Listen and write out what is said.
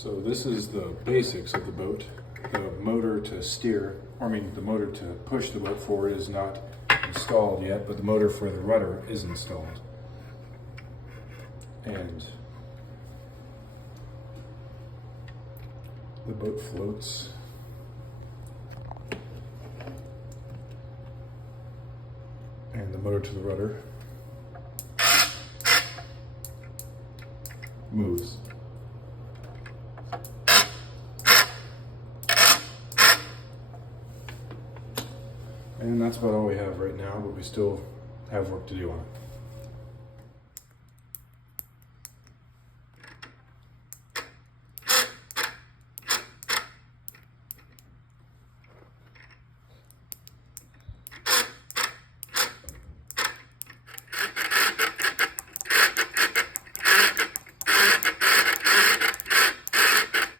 So this is the basics of the boat. The motor to steer, the motor to push the boat forward is not installed yet, but the motor for the rudder is installed. And the boat floats. And the motor to the rudder moves. And that's about all we have right now, but we still have work to do on it.